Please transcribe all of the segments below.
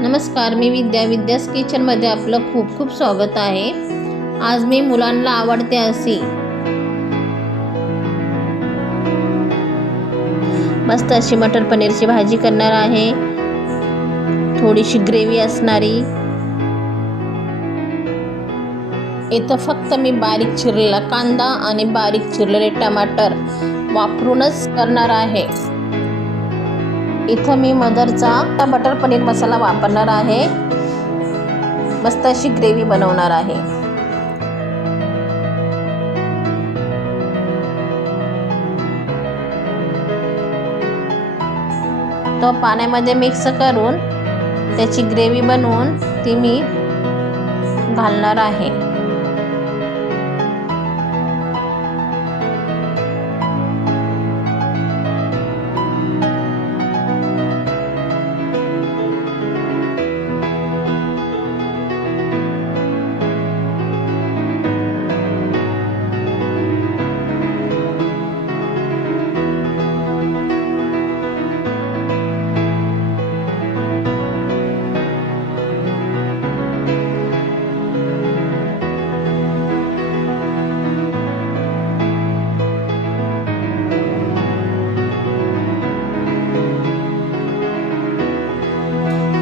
नमस्कार, मी विद्यास किचनमध्ये आपलं खूप खूप स्वागत आहे। आज मी मुलांना आवडते अशी मस्त अशी मटर पनीरची भाजी करणार आहे। थोडीशी ग्रेव्ही असणारी। इथं फक्त मी बारीक चिरलेला कांदा आणि बारीक चिरलेले टमाटर वापरूनच करणार आहे। इथं मी मदरचा बटर पनीर मसाला वापरणार आहे। मस्त अशी ग्रेव्ही बनवणार आहे। तो पाण्यामध्ये मिक्स करून त्याची ग्रेव्ही बनवून ती मी घालणार आहे।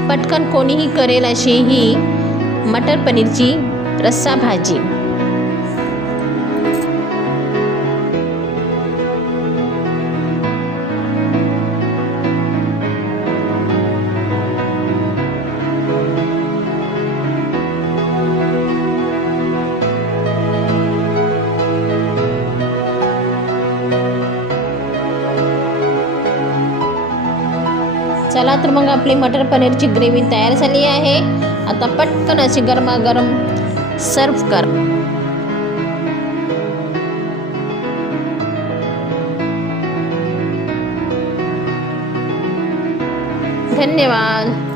पटकन कोणीही करेल अशी ही मटर पनीरची रस्सा भाजी। चला तर मग आपली मटर पनीरची ग्रेव्ही तयार झाली आहे। आता पटकन अशी गरमागरम सर्व कर। धन्यवाद।